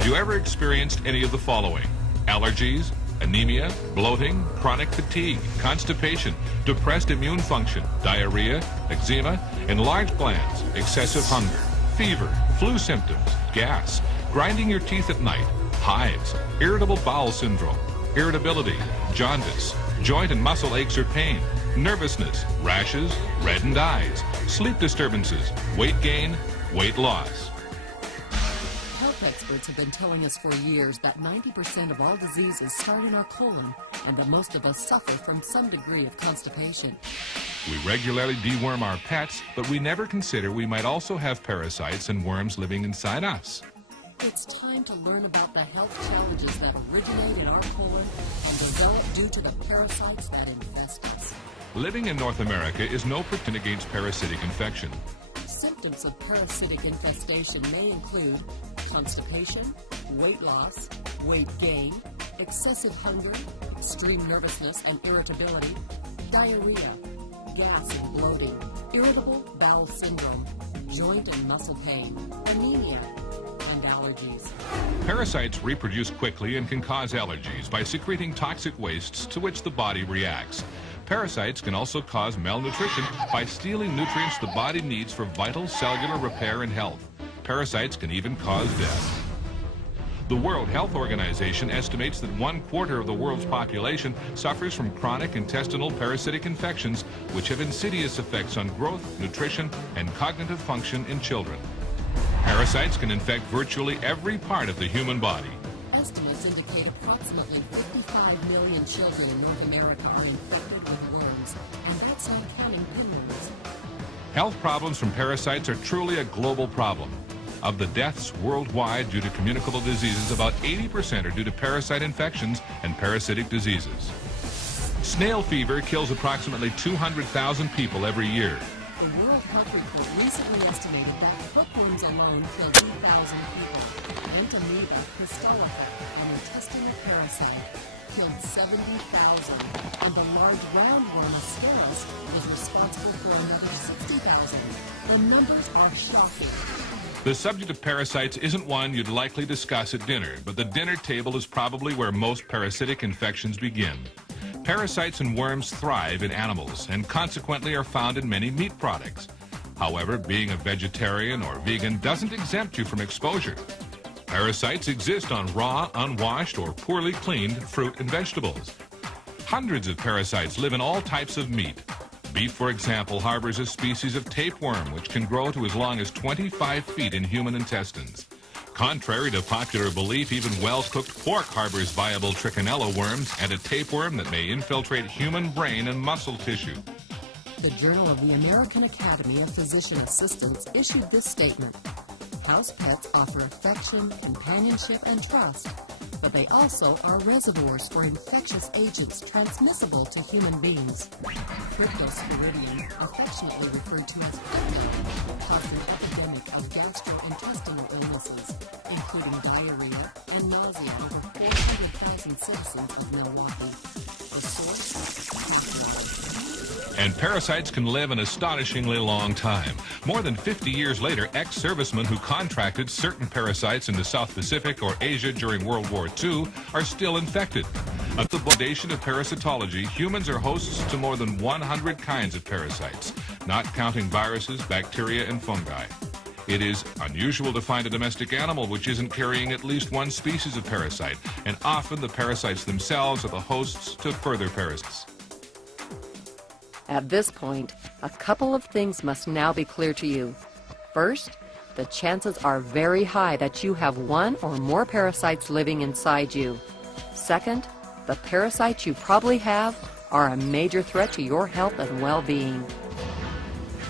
Had you ever experienced any of the following? Allergies, anemia, bloating, chronic fatigue, constipation, depressed immune function, diarrhea, eczema, enlarged glands, excessive hunger, fever, flu symptoms, gas, grinding your teeth at night, hives, irritable bowel syndrome, irritability, jaundice, joint and muscle aches or pain, nervousness, rashes, reddened eyes, sleep disturbances, weight gain, weight loss. Health experts have been telling us for years that 90% of all diseases start in our colon and that most of us suffer from some degree of constipation. We regularly deworm our pets, but we never consider we might also have parasites and worms living inside us. It's time to learn about the health challenges that originate in our colon and develop due to the parasites that infest us. Living in North America is no protection against parasitic infection. Symptoms of parasitic infestation may include constipation, weight loss, weight gain, excessive hunger, extreme nervousness and irritability, diarrhea, gas and bloating, irritable bowel syndrome, joint and muscle pain, anemia, and allergies. Parasites reproduce quickly and can cause allergies by secreting toxic wastes to which the body reacts. Parasites can also cause malnutrition by stealing nutrients the body needs for vital cellular repair and health. Parasites can even cause death. The World Health Organization estimates that 1/4 of the world's population suffers from chronic intestinal parasitic infections, which have insidious effects on growth, nutrition, and cognitive function in children. Parasites can infect virtually every part of the human body. Estimates indicate approximately 55 million children in North America are infected with worms, and that's not counting pinworms. Health problems from parasites are truly a global problem. Of the deaths worldwide due to communicable diseases, about 80% are due to parasite infections and parasitic diseases. Snail fever kills approximately 200,000 people every year. The World Health Report recently estimated that hookworms alone kill 2,000 people. Entamoeba histologica, an intestinal parasite, killed 70,000, and the large roundworm Ascaris is responsible for another 60,000. The numbers are shocking. The subject of parasites isn't one you'd likely discuss at dinner, but the dinner table is probably where most parasitic infections begin. Parasites and worms thrive in animals and consequently are found in many meat products. However, being a vegetarian or vegan doesn't exempt you from exposure. Parasites exist on raw, unwashed, or poorly cleaned fruit and vegetables. Hundreds of parasites live in all types of meat. Beef, for example, harbors a species of tapeworm which can grow to as long as 25 feet in human intestines. Contrary to popular belief, even well-cooked pork harbors viable trichinella worms and a tapeworm that may infiltrate human brain and muscle tissue. The Journal of the American Academy of Physician Assistants issued this statement: house pets offer affection, companionship, and trust, but they also are reservoirs for infectious agents transmissible to human beings. Cryptosporidium, affectionately referred to as pet, caused an epidemic of gastrointestinal illnesses, including diarrhea and nausea in over 400,000 citizens of Milwaukee. The source? And parasites can live an astonishingly long time. More than 50 years later, ex-servicemen who contracted certain parasites in the South Pacific or Asia during World War II are still infected. At the foundation of parasitology, humans are hosts to more than 100 kinds of parasites, not counting viruses, bacteria, and fungi. It is unusual to find a domestic animal which isn't carrying at least one species of parasite, and often the parasites themselves are the hosts to further parasites. At this point, a couple of things must now be clear to you. First, the chances are very high that you have one or more parasites living inside you. Second, the parasites you probably have are a major threat to your health and well-being.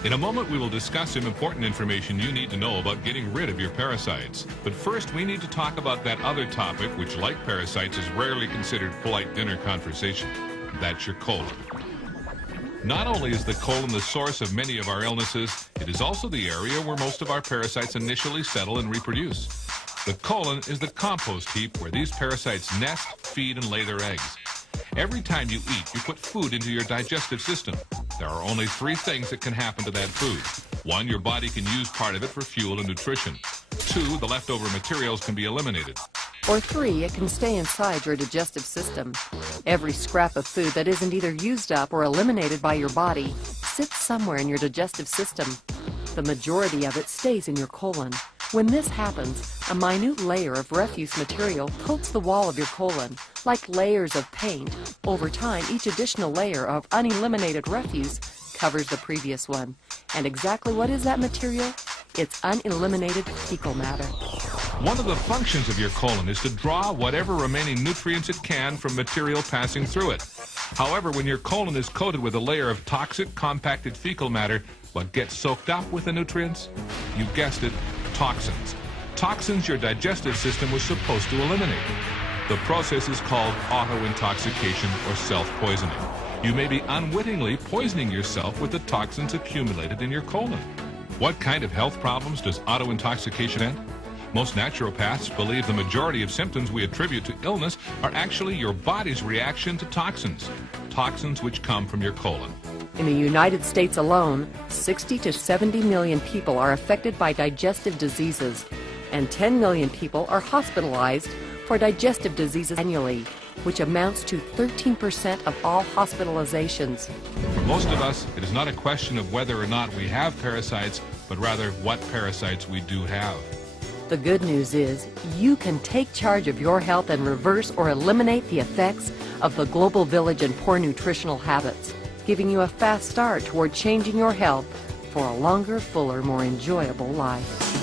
In a moment, we will discuss some important information you need to know about getting rid of your parasites. But first, we need to talk about that other topic which, like parasites, is rarely considered polite dinner conversation. That's your colon. Not only is the colon the source of many of our illnesses, it is also the area where most of our parasites initially settle and reproduce. The colon is the compost heap where these parasites nest, feed, and lay their eggs. Every time you eat, you put food into your digestive system. There are only 3 things that can happen to that food. 1, your body can use part of it for fuel and nutrition. 2, the leftover materials can be eliminated. Or 3, it can stay inside your digestive system. Every scrap of food that isn't either used up or eliminated by your body sits somewhere in your digestive system. The majority of it stays in your colon. When this happens, a minute layer of refuse material coats the wall of your colon, like layers of paint. Over time, each additional layer of uneliminated refuse covers the previous one. And exactly what is that material? It's uneliminated fecal matter. One of the functions of your colon is to draw whatever remaining nutrients it can from material passing through it. However, when your colon is coated with a layer of toxic, compacted fecal matter, what gets soaked up with the nutrients? You guessed it, toxins. Toxins your digestive system was supposed to eliminate. The process is called auto-intoxication or self-poisoning. You may be unwittingly poisoning yourself with the toxins accumulated in your colon. What kind of health problems does auto-intoxication end? Most naturopaths believe the majority of symptoms we attribute to illness are actually your body's reaction to toxins. Toxins which come from your colon. In the United States alone, 60 to 70 million people are affected by digestive diseases, and 10 million people are hospitalized for digestive diseases annually, which amounts to 13% of all hospitalizations. For most of us, it is not a question of whether or not we have parasites, but rather what parasites we do have. The good news is you can take charge of your health and reverse or eliminate the effects of the global village and poor nutritional habits, giving you a fast start toward changing your health for a longer, fuller, more enjoyable life.